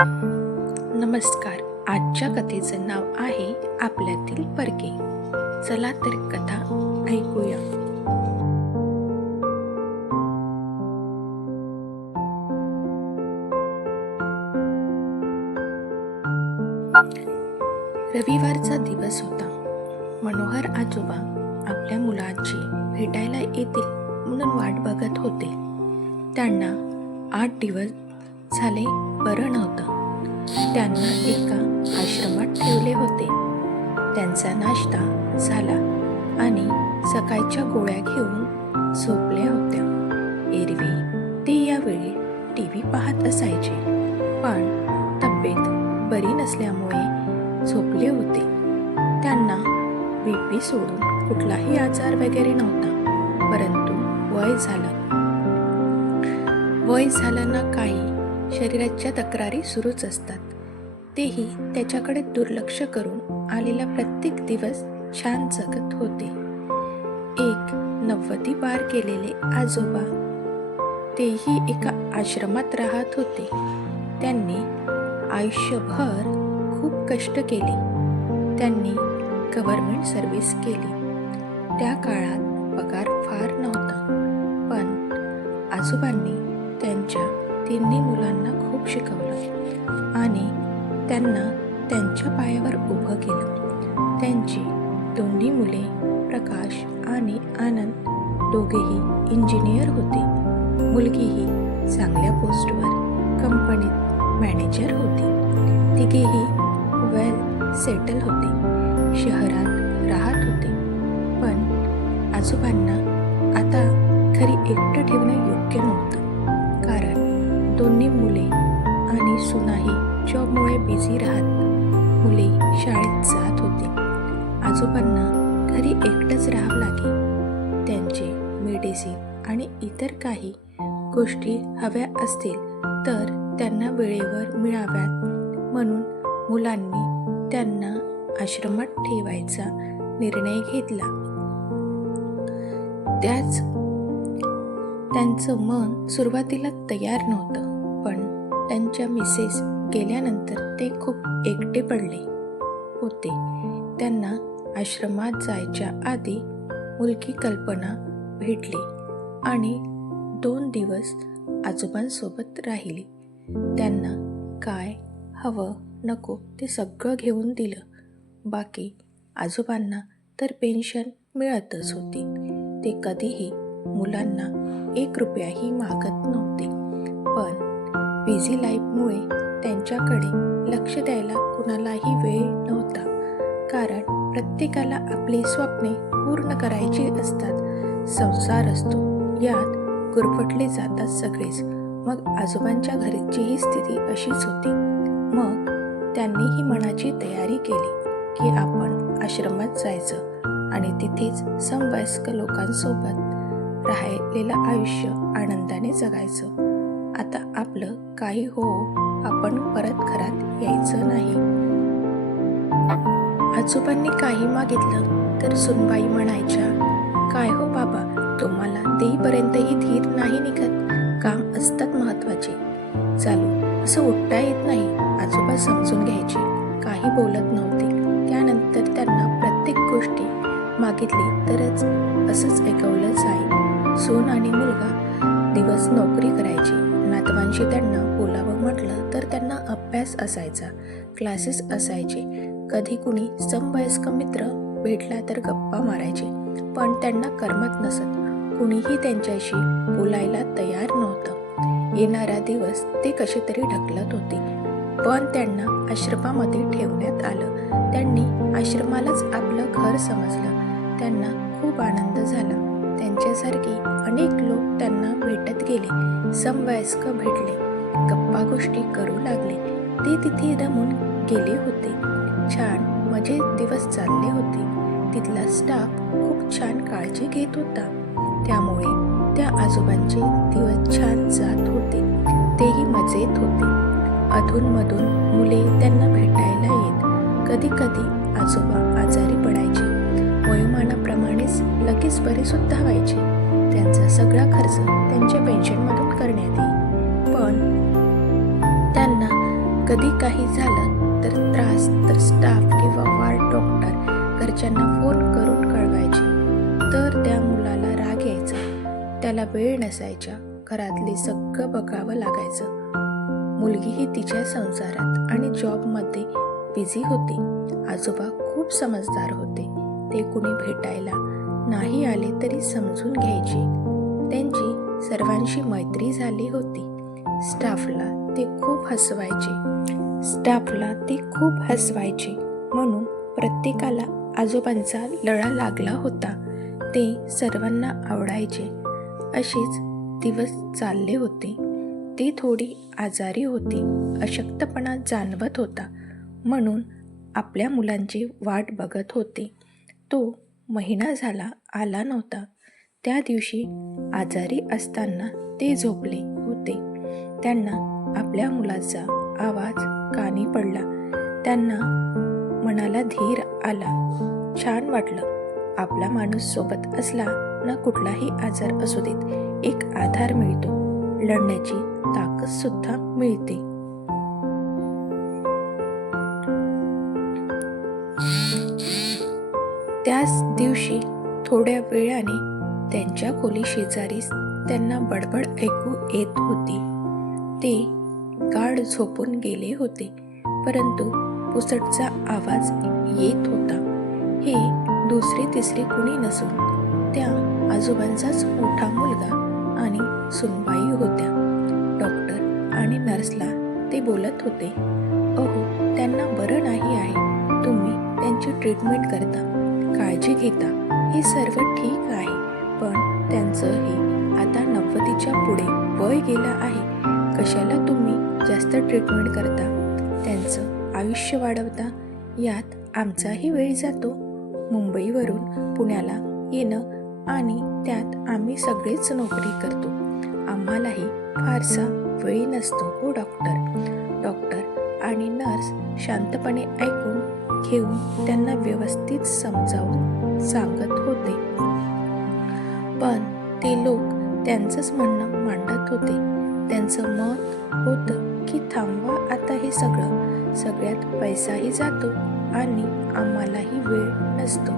नमस्कार आजच्या कथेचं नाव आहे आपल्यातील परके. चला तर कथा ऐकूया. रविवारचा दिवस होता. मनोहर आजोबा आपल्या मुलाची भेटायला येतील म्हणून वाट बघत होते. त्यांना आठ दिवस झाले बरं नव्हतं. त्यांना एका आश्रमात ठेवले होते. त्यांचा नाश्ता झाला आणि सकाळच्या गोळ्या घेऊन झोपल्या होत्या. एरवी ते यावेळी टी व्ही पाहत असायचे. पण तब्येत बरी नसल्यामुळे झोपले होते. त्यांना बी पी सोडून कुठलाही आजार वगैरे नव्हता परंतु वय झालं. वय झालं ना काही शरीराच्या तक्रारी सुरूच असतात. तेही त्याच्याकडे दुर्लक्ष करून आलेला प्रत्येक दिवस छान जगत होते. एक नव्वदी पार केलेले आजोबा तेही एका आश्रमात राहत होते. त्यांनी आयुष्यभर खूप कष्ट केले. त्यांनी गव्हर्मेंट सर्व्हिस केली. त्या काळात पगार फार नव्हता. पण आजोबांनी त्यांच्या तिन्ही मुलांना खूप शिकवलं आणि त्यांना त्यांच्या पायावर उभं केलं. त्यांची दोन्ही मुले प्रकाश आणि आनंद दोघेही इंजिनियर होते. मुलगीही चांगल्या पोस्टवर कंपनीत मॅनेजर होती. तिघेही वेल सेटल होते. शहरात राहत होते. पण आजोबांना आता घरी एकटं ठेवणं योग्य नव्हतं. दोन्ही मुले आणि सुनाही जॉबमुळे बिझी राहत. मुले शाळेत जात होते. आजोबांना घरी एकटंच राहावं लागे त्यांचे मेडिसिन आणि इतर काही गोष्टी हव्या असतील तर त्यांना वेळेवर मिळाव्यात. म्हणून मुलांनी त्यांना आश्रमात ठेवायचा निर्णय घेतला. त्याच त्यांचं मन सुरुवातीला तयार नव्हतं पण त्यांच्या मिसेस गेल्यानंतर ते खूप एकटे पडले होते. त्यांना आश्रमात जायच्या आधी मुलगी कल्पना भेटली आणि दोन दिवस आजोबांसोबत राहिली. त्यांना काय हवं नको ते सगळं घेऊन दिलं. बाकी आजोबांना तर पेन्शन मिळतच होती. ते कधीही मुलांना एक रुपयाही मागत नव्हते. पण बिझी लाईफमुळे त्यांच्याकडे लक्ष द्यायला कुणालाही वेळ नव्हता. कारण प्रत्येकाला आपली स्वप्ने पूर्ण करायची असतात. संसार असतो यात गुरफटले जातात सगळेच. मग आजोबांच्या घरीचीही स्थिती अशीच होती. मग त्यांनीही मनाची तयारी केली की आपण आश्रमात जायचं आणि तिथेच समवयस्क लोकांसोबत राहिलेलं आयुष्य आनंदाने जगायचं. आता आपलं काही हो आपण परत घरात यायचं नाही. आजोबांनी काही मागितलं तर सुनबाई म्हणायच्या काय हो बाबा तुम्हाला देईपर्यंतही धीर नाही निघत. काम असतात महत्त्वाचे चालू. असं उठता येत नाही आजोबा समजून घ्यायचे. काही बोलत नव्हते. त्यानंतर त्यांना प्रत्येक गोष्टी मागितली तरच असंच ऐकवलं जाईल. सून आणि मुलगा दिवस नोकरी करायची. नातवांशी त्यांना बोलावं म्हटलं तर त्यांना अभ्यास असायचा क्लासेस असायचे. कधी कुणी समवयस्क मित्र भेटला तर गप्पा मारायचे पण त्यांना करमत नसत. कुणीही त्यांच्याशी बोलायला तयार नव्हतं. येणारा दिवस ते कसे तरी ढकलत होते. पण त्यांना आश्रमामध्ये ठेवण्यात आलं. त्यांनी आश्रमालाच आपलं घर समजलं. त्यांना खूप आनंद झाला. त्यांच्यासारखे अनेक लोक त्यांना भेटत गेले. समवयस्क भेटले. गप्पा गोष्टी करू लागले. ते तिथे रमून गेले होते. छान मजेत दिवस चालले होते. तिथला स्टाफ खूप छान काळजी घेत होता. त्यामुळे त्या आजोबांचे दिवस छान जात होते. तेही मजेत होते. अधूनमधून मुले त्यांना भेटायला येत. कधी कधी आजोबा आजारी पडायचे. वयोमानाप्रमाणेच लगेच बरे सुद्धा व्हायचे. त्यांचा सगळा खर्च त्यांच्या पेन्शनमधून करण्यात येई पण त्यांना कधी काही झालं तर त्रास तर स्टाफ किंवा वार्ड डॉक्टर घरच्यांना फोन करून कळवायचे. तर त्या मुलाला राग यायचा. त्याला वेळ नसायच्या. घरातले सगळं बघावं लागायचं. मुलगीही तिच्या संसारात आणि जॉबमध्ये बिझी होती. आजोबा खूप समजदार होते. ते कुणी भेटायला नाही आले तरी समजून घ्यायचे. त्यांची सर्वांशी मैत्री झाली होती. स्टाफला ते खूप हसवायचे. स्टाफला ते खूप हसवायचे. म्हणून प्रत्येकाला आजोबांचा लळा लागला होता. ते सर्वांना आवडायचे. असेच दिवस चालले होते. ती थोडी आजारी होती. अशक्तपणा जाणवत होता. म्हणून आपल्या मुलांची वाट बघत होती. तो महिना झाला आला नव्हता. त्या दिवशी आजारी असताना ते झोपले होते. त्यांना आपल्या मुलाचा आवाज कानी पडला. त्यांना मनाला धीर आला. छान वाटलं. आपला माणूस सोबत असला ना कुठलाही आजार असू देत एक आधार मिळतो. लढण्याची ताकद सुद्धा मिळते. त्याच दिवशी थोड्या वेळाने त्यांच्या खोली शेजारीच त्यांना बडबड ऐकू येत होती. ते गाढ झोपून गेले होते परंतु पुसटचा आवाज येत होता. हे दुसरे तिसरे कुणी नसून त्या आजोबांचाच मोठा मुलगा आणि सुनबाई होत्या. डॉक्टर आणि नर्सला ते बोलत होते अहो त्यांना बरं नाही आहे. तुम्ही त्यांची ट्रीटमेंट करता. काळजी घेता हे सर्व ठीक आहे. पण त्यांचं हे आता नव्वदीच्या पुढे वय गेलं आहे. कशाला तुम्ही जास्त ट्रीटमेंट करता? त्यांचं आयुष्य वाढवता? यात आमचाही वेळ जातो. मुंबईवरून पुण्याला येणं आणि त्यात आम्ही सगळेच नोकरी करतो. आम्हालाही फारसा वेळ नसतो हो डॉक्टर. डॉक्टर आणि नर्स शांतपणे ऐकून घेऊन त्यांना व्यवस्थित समजावून सांगत होते. पण ते लोक त्यांचंच म्हणणं मांडत होते. त्यांचं मत होतं की थांबवा आता हे सगळं. सगळ्यात पैसाही जातो आणि आम्हालाही वेळ नसतो.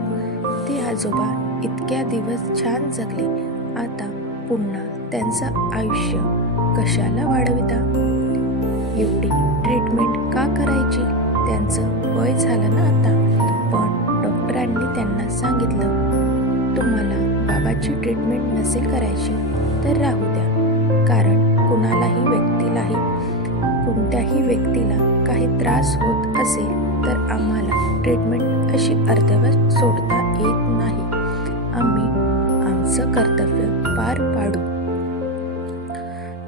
ते आजोबा इतक्या दिवस छान जगले. आता पुन्हा त्यांचं आयुष्य कशाला वाढविता? एवढी ट्रीटमेंट का करायची? त्यांचं वय झालं ना आता. पण डॉक्टरांनी त्यांना सांगितलं तुम्हाला बाबाची ट्रीटमेंट नसेल करायची तर राहू द्या. कारण कुणालाही व्यक्तीलाही कोणत्याही व्यक्तीला काही त्रास होत असेल तर आम्हाला ट्रीटमेंट अशी अर्धवट सोडता येत नाही. आम्ही आमचं कर्तव्य पार पाडू.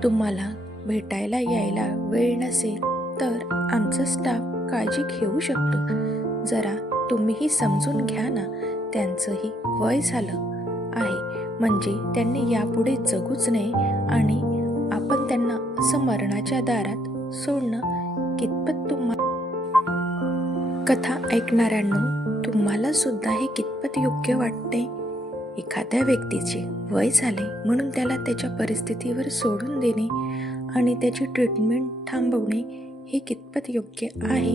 तुम्हाला भेटायला यायला वेळ नसेल तर आमचं स्टाफ काळजी घेऊ शकतो. जरा तुम्हीही समजून घ्या ना त्यांचंही वय झालं आहे. म्हणजे त्यांनी यापुढे जगूच नये आणि आपण त्यांना असं मरणाच्या दारात सोडणं कितपत तुम्हाला कथा ऐकणाऱ्यांनो तुम्हाला सुद्धा हे कितपत योग्य वाटते? एखाद्या व्यक्तीचे वय झाले म्हणून त्याला त्याच्या परिस्थितीवर सोडून देणे आणि त्याची ट्रीटमेंट थांबवणे हे कितपत योग्य आहे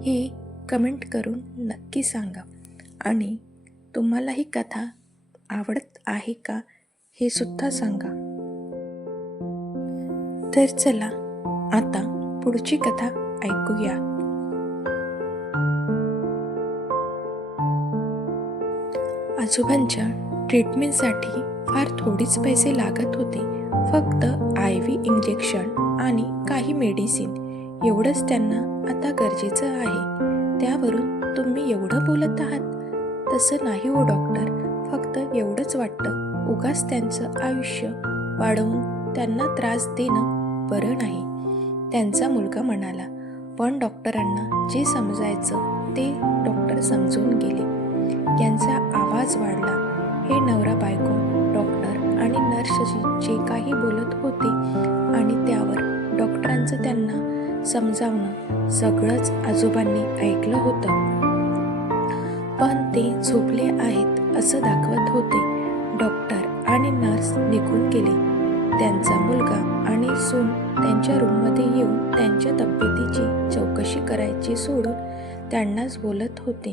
हे कमेंट करून नक्की सांगा. आणि तुम्हाला ही कथा आवडत आहे का हे सुद्धा सांगा. तर चला आता पुढची कथा ऐकूया. आजोबांच्या ट्रीटमेंटसाठी फार थोडीच पैसे लागत होते. फक्त आय व्ही इंजेक्शन आणि काही मेडिसिन. एवढंच त्यांना आता गरजेचं आहे. त्यावरून तुम्ही एवढं बोलत आहात? तसं नाही हो डॉक्टर. फक्त एवढंच वाटतं. उगाच त्यांचं आयुष्य वाढवून त्यांना त्रास देणं बरं नाही. त्यांचा मुलगा म्हणाला पण डॉक्टरांना जे समजायचं ते डॉक्टर समजून गेले. यांचा आवाज वाढला. हे नवरा बायको डॉक्टर आणि नर्सशी जे काही बोलत होते आणि त्यावर डॉक्टरांचं त्यांना समजावणं सगळंच आजोबांनी ऐकलं होतं. पण ते झोपले आहेत असं दाखवत होते. डॉक्टर आणि नर्स निघून गेले. त्यांचा मुलगा आणि सून त्यांच्या रूममध्ये येऊन त्यांच्या तब्येतीची चौकशी करायची सोडून त्यांनाच बोलत होते.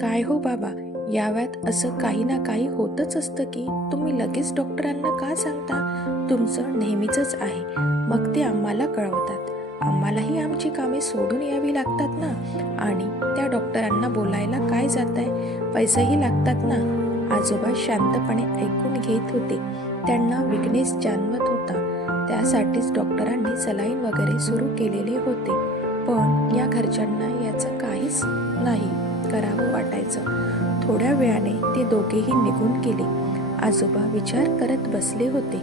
काय हो बाबा याव्यात असं काही ना काही होतच असतं की तुम्ही लगेच डॉक्टरांना का सांगता? तुमचं नेहमीचंच आहे. मग ते आम्हाला कळवतात. आम्हालाही आमची कामे सोडून यावी लागतात ना? आणि त्या डॉक्टरांना बोलायला काय जात आहे पैसेही लागतात ना? आजोबा शांतपणे ऐकून घेत होते. त्यांना विकनेस जाणवत होता. त्यासाठीच डॉक्टरांनी सलाईन वगैरे सुरू केलेले होते. पण या घरच्यांना याचं काहीच नाही करावं वाटायचं. थोड्या वेळाने ते दोघेही निघून गेले. आजोबा विचार करत बसले होते.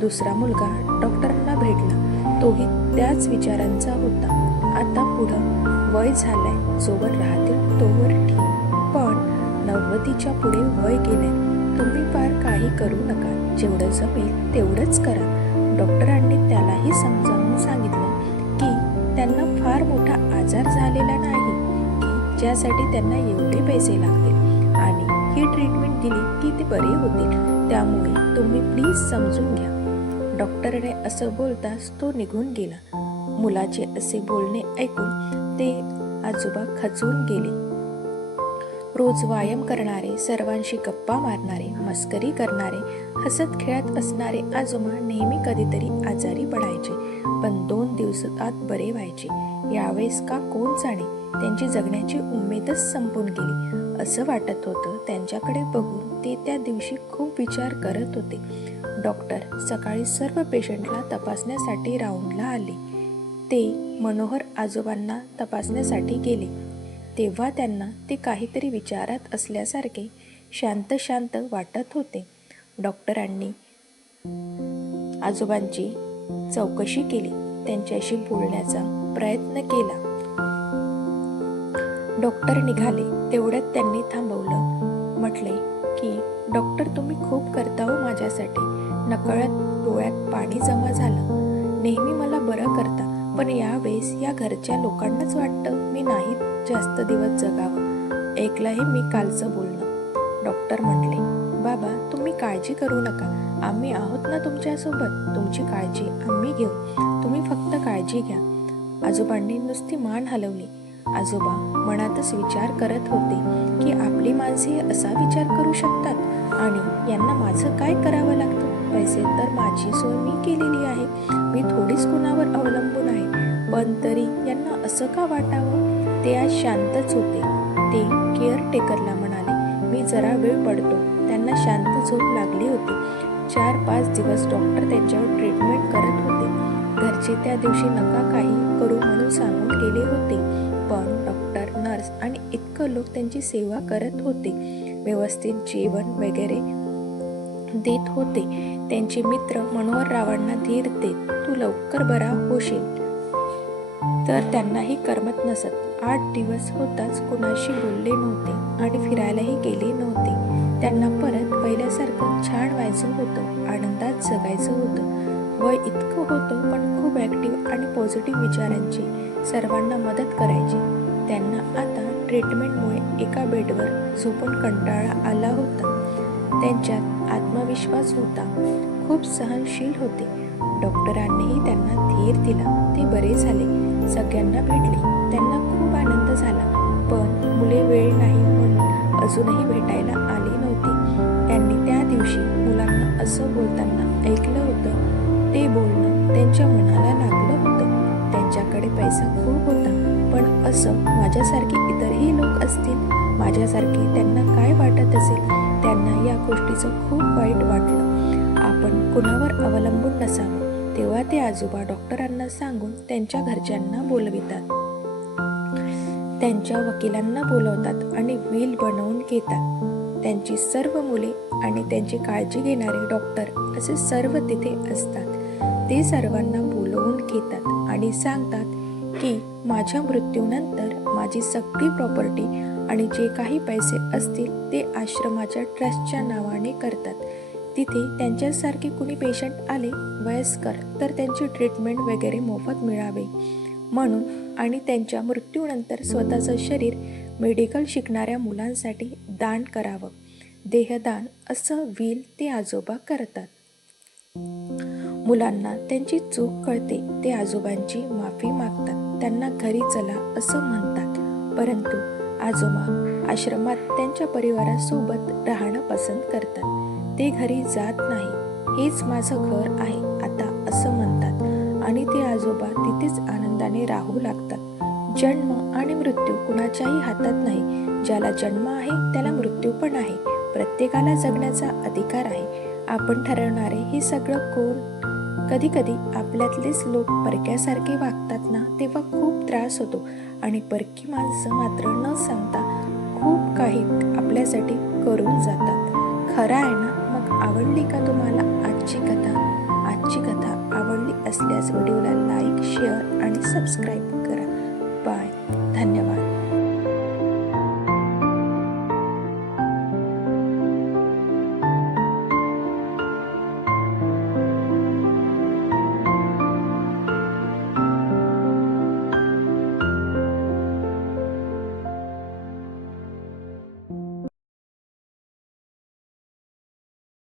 दुसरा मुलगा डॉक्टरांना भेटला. तोही त्याच विचारांचा होता. आता पुढं वय झालंय जोवर राहतील तोवर ठीक. पण नव्वदीच्या पुढे वय गेलंय. तुम्ही फार काही करू नका. जेवढं जमेल तेवढंच करा. डॉक्टरांनी त्यालाही समजावून सांगितलं की त्यांना फार मोठा आजार झालेला नाही की ज्यासाठी त्यांना एवढे पैसे लागतील. आणि ही ट्रीटमेंट दिली की ते बरे होतील. त्यामुळे तुम्ही प्लीज समजून घ्या. डॉक्टरने असं बोलताच तो निघून गेला. मुलाचे असे बोलणे ऐकून ते आजोबा खचून गेले. रोज व्यायाम करणारे सर्वांशी गप्पा मारणारे मस्करी करणारे हसत खेळत असणारे आजोबा नेहमी कधीतरी आजारी पडायचे पण दोन दिवसात बरे व्हायचे. यावेळेस का कोण जाणे? त्यांची जगण्याची उमेदच संपून गेली. असं वाटत होतं त्यांच्याकडे बघून ते त्या दिवशी खूप विचार करत होते. डॉक्टर सकाळी सर्व पेशंटला तपासण्यासाठी राऊंडला आले. ते मनोहर आजोबांना तपासण्यासाठी गेले. तेव्हा त्यांना ते काहीतरी विचारात असल्यासारखे शांत शांत वाटत होते. डॉक्टरांनी आजोबांची चौकशी केली. त्यांच्याशी बोलण्याचा प्रयत्न केला. डॉक्टर निघाले. तेवढ्यात त्यांनी थांबवलं. म्हटले की डॉक्टर तुम्ही खूप करता हो माझ्यासाठी. नकळत डोळ्यात पाणी जमा झालं. नेहमी मला बरं करता पण यावेळेस या घरच्या लोकांनाच वाटतं मी नाही जास्त दिवस जगावं. ऐकलंही मी कालचं बोलणं डॉक्टर म्हटले बाबा तुम्ही काळजी करू नका. आम्ही आहोत ना तुमच्यासोबत. तुमची काळजी आम्ही घेऊ. तुम्ही फक्त काळजी घ्या. आजोबांनी नुसती मान हलवली. आजोबा मनातच विचार करत होते की आपली माणसे असा विचार करू शकतात? आणि यांना माझं काय करावं लागतं? पैसे तर माझी सोय मी केलेली आहे. मी थोडीच कुणावर अवलंबून आहे. पण तरी यांना असं का वाटावं? ते आज शांतच होते. ते केअरटेकरला म्हणाले मी जरा वेळ पडतो. त्यांना शांत झोप लागली होती. चार पाच दिवस डॉक्टर त्यांच्यावर ट्रीटमेंट करत होते. घरचे त्या दिवशी नका काही करू म्हणून सांगून गेले होते. पण डॉक्टर नर्स आणि इतकं लोक त्यांची सेवा करत होते. व्यवस्थित जेवण वगैरे देत होते. त्यांचे मित्र मनोहर रावांना धीर देत तू लवकर बरा होशील. तर त्यांनाही करमत नसत. आठ दिवस होताच कुणाशी बोलले नव्हते आणि फिरायलाही गेले नव्हते. त्यांना परत पहिल्यासारखं छान व्हायचं होतं आनंदात जगायचं होतं. वय इतकं होतं पण खूप ॲक्टिव्ह आणि पॉझिटिव्ह विचारांची सर्वांना मदत करायची. त्यांना आता ट्रीटमेंटमुळे एका बेडवर झोपून कंटाळा आला होता. त्यांच्यात आत्मविश्वास होता. खूप सहनशील होते. डॉक्टरांनीही त्यांना धीर दिला. ते बरे झाले. सगळ्यांना भेटले. त्यांना खूप आनंद झाला. पण मुले वेळ नाही म्हणून अजूनही भेटायला आली नव्हती. त्यांनी त्या दिवशी मुलांना असं बोलताना ऐकलं होतं. ते बोलणं त्यांच्या मनाला लागलं होतं. त्यांच्याकडे पैसा खूप होता. पण असं माझ्यासारखे इतरही लोक असतील? माझ्यासारखे त्यांना काय वाटत असेल? तिचं खूप वाईट वाटलं. आपण कुणावर अवलंबून नसावं तेव्हा ते आजोबा डॉक्टरांना सांगून त्यांच्या घरच्यांना बोलवितात. त्यांच्या वकिलांना बोलवतात आणि व्हील बनवून घेतात. त्यांची सर्व मुले आणि त्यांची काळजी घेणारे डॉक्टर असे सर्व तिथे असतात. ते सर्वांना बोलवून घेतात आणि सांगतात की माझ्या मृत्यूनंतर माझी सगळी प्रॉपर्टी आणि जे काही पैसे असतील ते आश्रमाच्या ट्रस्टच्या नावाने करतात. तिथे त्यांच्यासारखे कुणी पेशंट आले वयस्कर तर त्यांची ट्रीटमेंट वगैरे मोफत मिळावे. म्हणून आणि त्यांच्या मृत्यूनंतर स्वतःचं शरीर मेडिकल शिकणाऱ्या मुलांसाठी दान करावं. देहदान असं विल ते आजोबा करतात. मुलांना त्यांची चूक कळते ते आजोबांची माफी मागतात त्यांना घरी चला असं म्हणतात. परंतु आजोबा आश्रमात त्यांच्या परिवारासोबत राहणं पसंत करतात. ते घरी जात नाही. हेच माझं घर आहे आता असं म्हणतात. आणि ते आजोबा तिथेच आनंदाने राहू लागतात. जन्म आणि मृत्यू कुणाच्याही हातात नाही. ज्याला जन्म आहे त्याला मृत्यू पण आहे. प्रत्येकाला जगण्याचा अधिकार आहे. आपण ठरवणारे हे सगळं कोण? कधी कधी आपल्यातलेच लोक परक्यासारखे वागतात ना तेव्हा खूप त्रास होतो. आणि परकी माणसं मात्र न सांगता खूप काही आपल्यासाठी करून जातात. खरं आहे ना? मग आवडली का तुम्हाला आजची कथा? आजची कथा आवडली असल्यास व्हिडिओला लाईक शेअर आणि सबस्क्राईब करा. बाय. धन्यवाद.